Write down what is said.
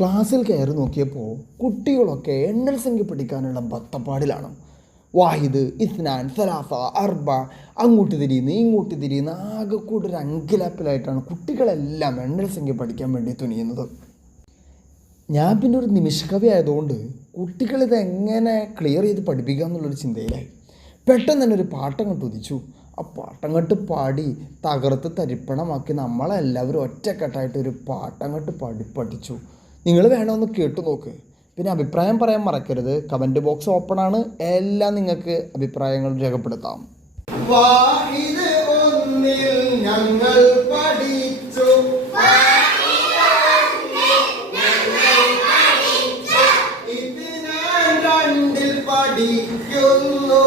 ക്ലാസ്സിൽ കയറി നോക്കിയപ്പോൾ കുട്ടികളൊക്കെ എണ്ണൽ സംഖ്യ പഠിക്കാനുള്ള ബത്തപ്പാടിലാണ്. വാഹിദ്, ഇസ്നാൻ, സലാസ, അർബ, അങ്ങോട്ട് തിരിയുന്നു ഇങ്ങോട്ട് തിരിയുന്നു, ആകെ കൂടെ ഒരു അങ്കിലാപ്പിലായിട്ടാണ് കുട്ടികളെല്ലാം എണ്ണൽ സംഖ്യ പഠിക്കാൻ വേണ്ടി തുനിയുന്നത്. ഞാൻ പിന്നെ ഒരു നിമിഷകവി ആയതുകൊണ്ട് കുട്ടികളിതെങ്ങനെ ക്ലിയർ ചെയ്ത് പഠിപ്പിക്കുക എന്നുള്ളൊരു ചിന്തയിലായി. പെട്ടെന്ന് തന്നെ ഒരു പാട്ടങ്ങോട്ട് ഉദിച്ചു. ആ പാട്ടങ്ങോട്ട് പാടി തകർത്ത് തരിപ്പണമാക്കി നമ്മളെല്ലാവരും ഒറ്റക്കെട്ടായിട്ട് ഒരു പാട്ടങ്ങോട്ട് പഠിച്ചു. നിങ്ങൾ വേണമെന്ന് കേട്ടു നോക്ക്. പിന്നെ അഭിപ്രായം പറയാൻ മറക്കരുത്. കമൻറ്റ് ബോക്സ് ഓപ്പണാണ്. എല്ലാം നിങ്ങൾക്ക് അഭിപ്രായങ്ങൾ രേഖപ്പെടുത്താം. വാഹിദ് ഒന്നിൽ ഞങ്ങൾ പഠിച്ചു, ഇത് ഞാൻ രണ്ടിൽ പഠിക്കുന്നു.